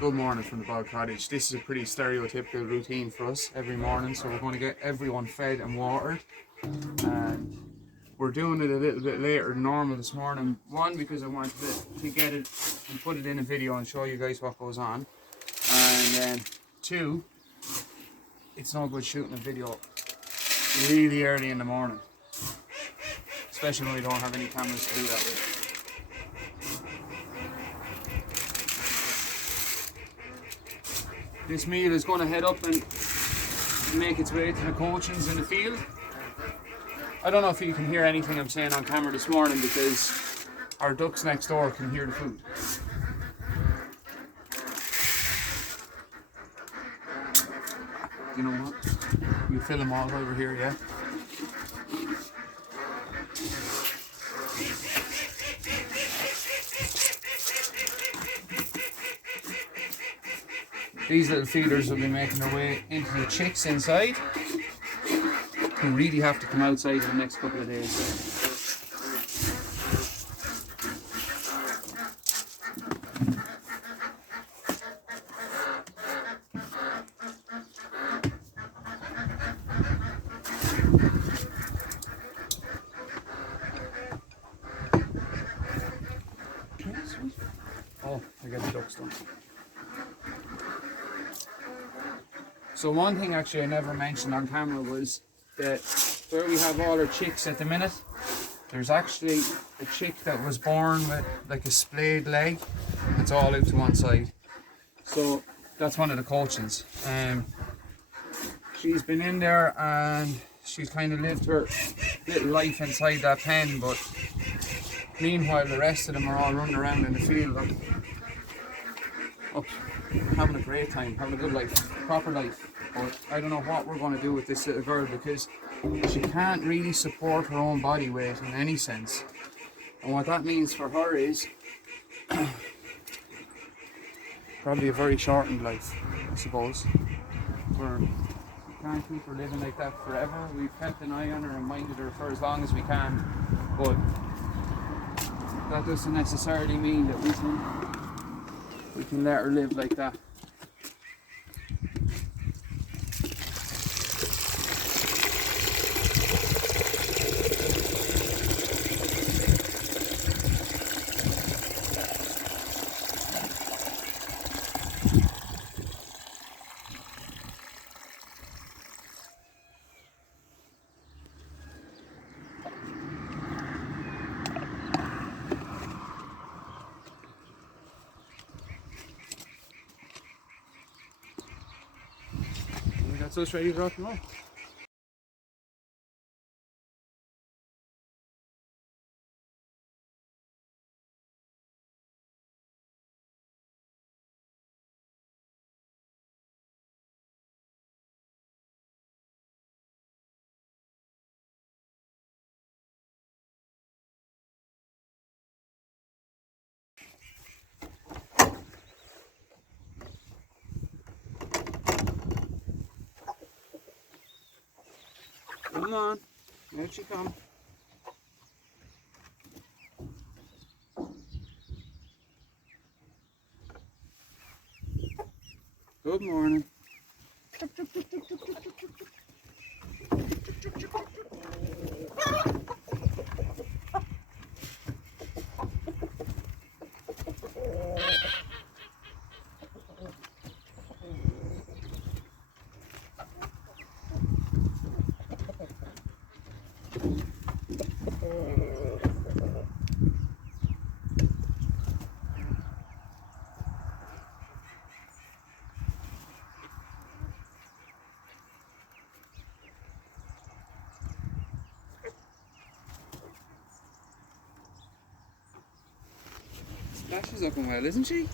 Good morning from the Bog Cottage. This is a pretty stereotypical routine for us every morning, so we're going to get everyone fed and watered. And we're doing it a little bit later than normal this morning. One, because I wanted to get it and put it in a video and show you guys what goes on. And then two, it's no good shooting a video really early in the morning, especially when we don't have any cameras to do that with. This meal is going to head up and make its way to the coachings in the field. I don't know if you can hear anything I'm saying on camera this morning because our ducks next door can hear the food. You know what? You fill them all over here, yeah? These little feeders will be making their way into the chicks inside, who really have to come outside in the next couple of days. Oh, I got the ducks done. So one thing actually I never mentioned on camera was that where we have all our chicks at the minute, there's actually a chick that was born with like a splayed leg. It's all out to one side. So that's one of the coachings. She's been in there and she's kind of lived her little life inside that pen, but meanwhile the rest of them are all running around in the field up, having a great time, having a good life, proper life. But I don't know what we're going to do with this little girl because she can't really support her own body weight in any sense. And what that means for her is probably a very shortened life, I suppose. We can't keep her living like that forever. We've kept an eye on her and minded her for as long as we can, but that doesn't necessarily mean that we can let her live like that. So it's ready to rock and roll. Come on, here she comes. Good morning. Splash is looking well, isn't she?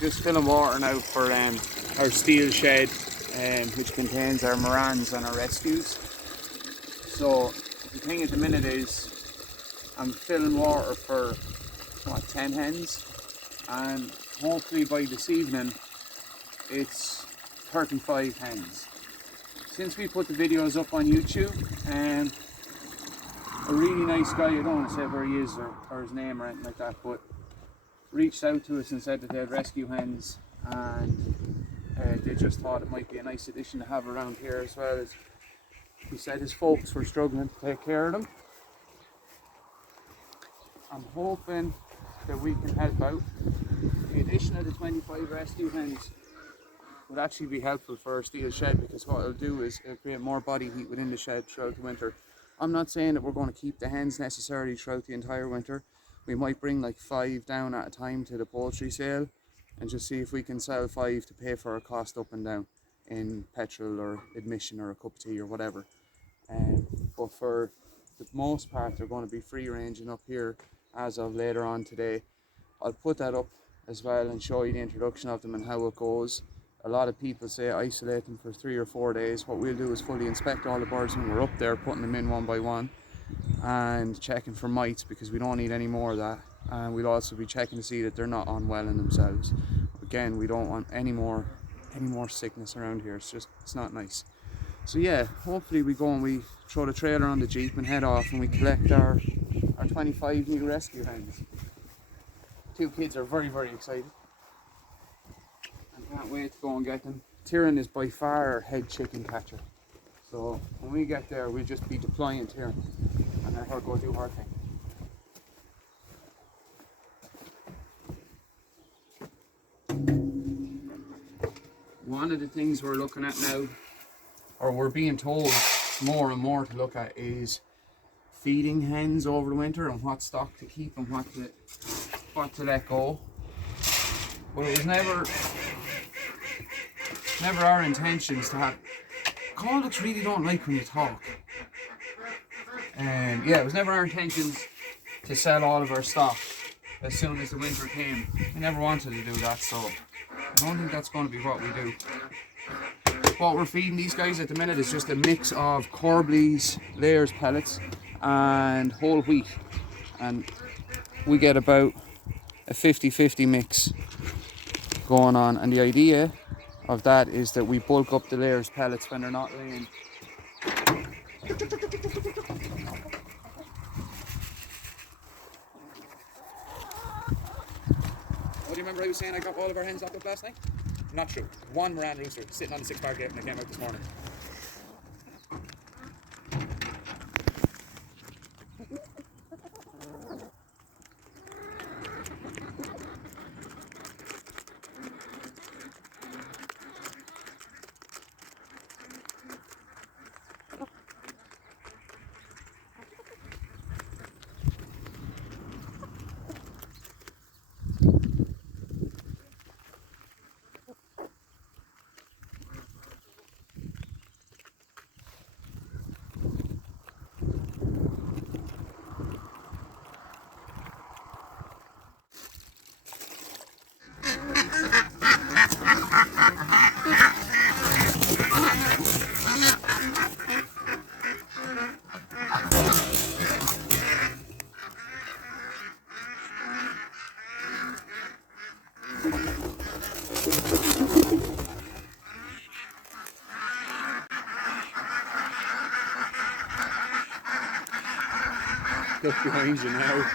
Just filling water now for our steel shed, which contains our Morans and our rescues. So the thing at the minute is I'm filling water for 10 hens, and hopefully by this evening it's 35 hens. Since we put the videos up on YouTube, a really nice guy, I don't want to say where he is or his name or anything like that, but reached out to us and said that they had rescue hens, and they just thought it might be a nice addition to have around here, as well as he said his folks were struggling to take care of them. I'm hoping that we can help out. The addition of the 25 rescue hens would actually be helpful for our steel shed, because what it'll do is it'll create more body heat within the shed throughout the winter. I'm not saying that we're going to keep the hens necessarily throughout the entire winter. We might bring like 5 down at a time to the poultry sale and just see if we can sell 5 to pay for our cost up and down in petrol or admission or a cup of tea or whatever. But for the most part, they're going to be free ranging up here as of later on today. I'll put that up as well and show you the introduction of them and how it goes. A lot of people say isolate them for 3 or 4 days. What we'll do is fully inspect all the birds when we're up there, putting them in one by one and checking for mites, because we don't need any more of that. And we'll also be checking to see that they're not unwell in themselves. Again, we don't want any more sickness around here. It's not nice. So yeah, hopefully we go and we throw the trailer on the Jeep and head off, and we collect our 25 new rescue hens. 2 kids are very, very excited. I can't wait to go and get them. Tyrone is by far our head chicken catcher. So when we get there, we'll just be deploying Tyrone and let her go do her thing. One of the things we're looking at now, or we're being told more and more to look at, is feeding hens over the winter and what stock to keep and what to let go. But it was never our intentions to have. Cottage really don't like when you talk. Yeah, it was never our intentions to sell all of our stock as soon as the winter came. We never wanted to do that, so I don't think that's going to be what we do. What we're feeding these guys at the minute is just a mix of Corbley's layers pellets and whole wheat, and we get about a 50-50 mix going on, and the idea of that is that we bulk up the layers pellets when they're not laying. Oh, do you remember I was saying I got all of our hens locked up last night? Not true. One Moran Rooster sitting on the 6-bar gate when I came out this morning. Look behind you now.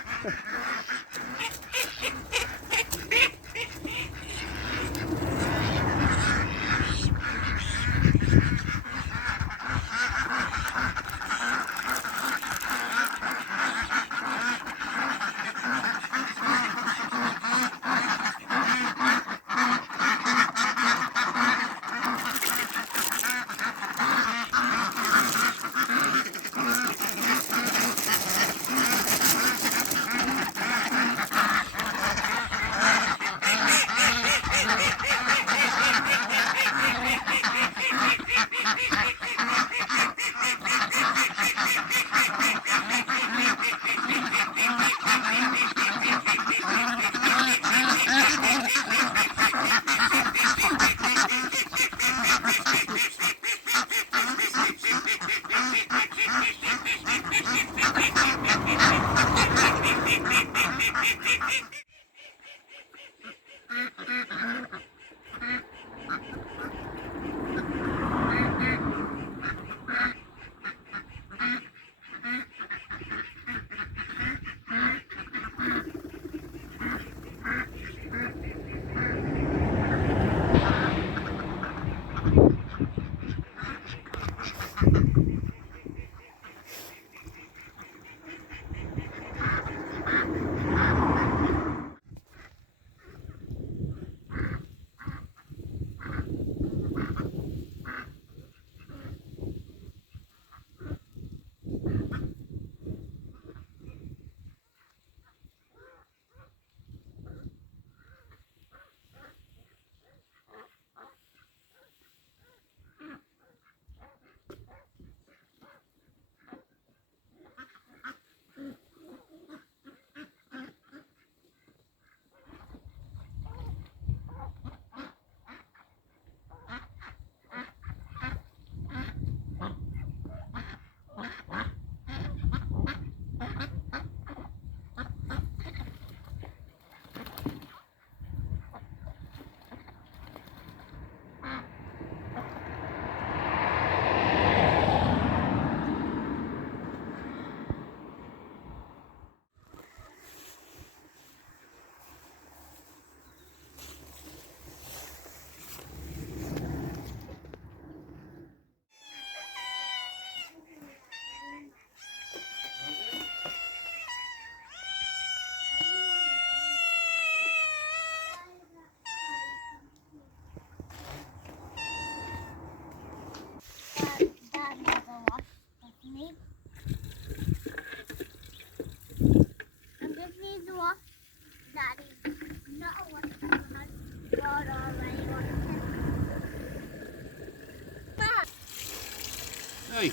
Hey,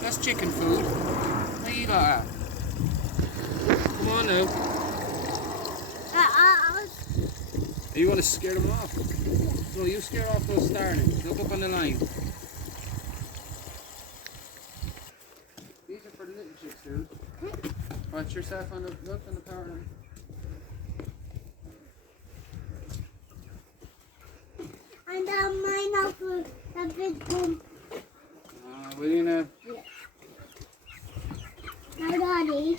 that's chicken food. How you got that? Come on now. Are you going to scare them off? No, you scare off those starlings. Look up on the line. These are for the little chicks, dude. Watch yourself on the look on the power line. And mine are for the big one. Will you now? Yeah. No, Daddy.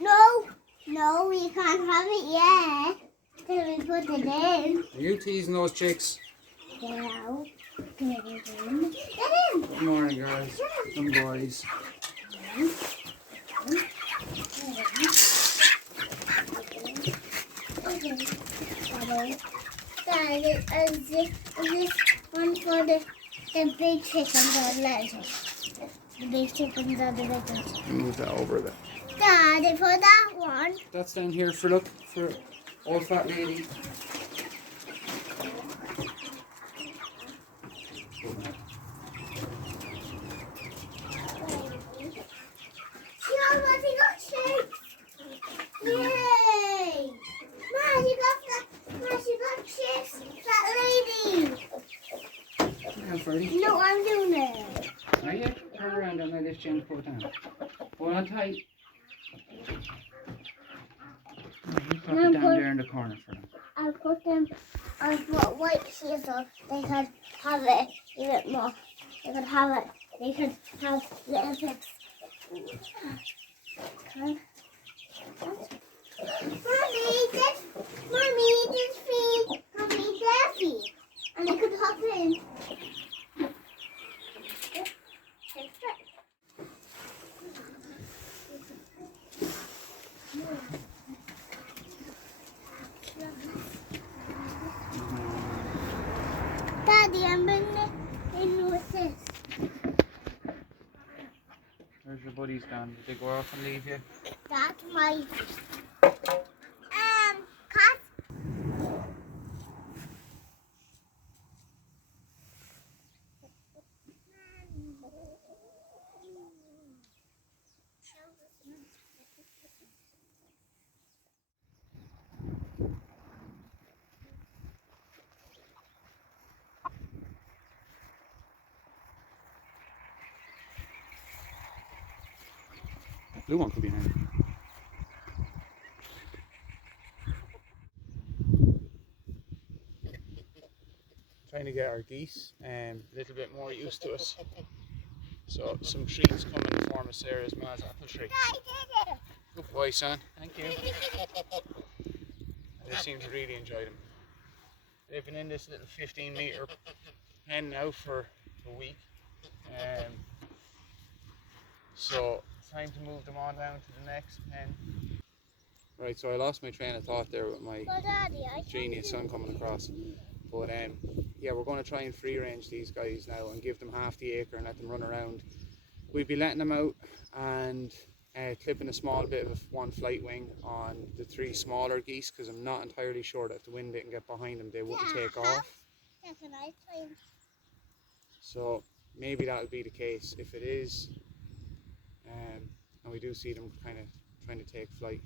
No, no, we can't have it yet. Till we put it in. Are you teasing those chicks? No. Get in. Good morning, guys. Some boys. Daddy, is this one for the big chickens or little? The big chickens or the little? Move that over there. Daddy, for that one. That's down here for look for old fat lady. She already got chicks. Yay! Ma, she got chicks. That lady. Yeah, Freddie. No, I'm doing it. Are you? Turn around and let this Jen put down. Hold on tight. You pop it down there in the corner for them. I'll put them on white sheets so they could have it even more. They could have it. They could have little chicks. Okay. Mommy, this feed. Mommy, their feed. And they could hop in. Daddy, I'm bringing it in with this. Where's your buddies gone? Did they go off and leave you? That's my cat. blue one could be a hen. Trying to get our geese a little bit more used to us. So some treats come in the form of Sarah's Ma's apple tree. Good boy, son. Thank you. They seem to really enjoy them. They've been in this little 15-metre pen now for a week. So time to move them on down to the next pen. Right, so I lost my train of thought there with my genius son coming across. But yeah, we're going to try and free range these guys now and give them half the acre and let them run around. We'd be letting them out and clipping a small bit of one flight wing on the 3 smaller geese, because I'm not entirely sure that if the wind didn't get behind them they wouldn't take off. That's a nice plane. So maybe that'll be the case. If it is, and we do see them kind of trying to take flight.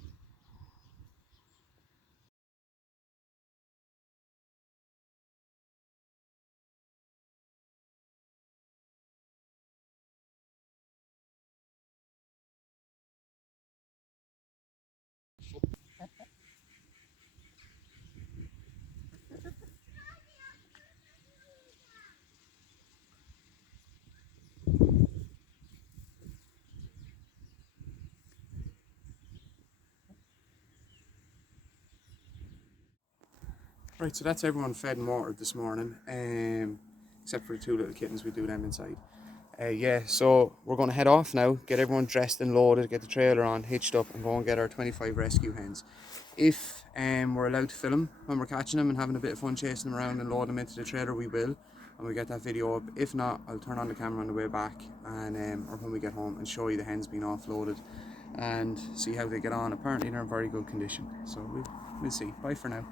Right, so that's everyone fed and watered this morning, except for the 2 little kittens. We do them inside. Yeah, so we're going to head off now, get everyone dressed and loaded, get the trailer on, hitched up, and go and get our 25 rescue hens. If we're allowed to film when we're catching them and having a bit of fun chasing them around and loading them into the trailer, we will, and we'll get that video up. If not, I'll turn on the camera on the way back, and or when we get home, and show you the hens being offloaded and see how they get on. Apparently they're in very good condition, so we'll see. Bye for now.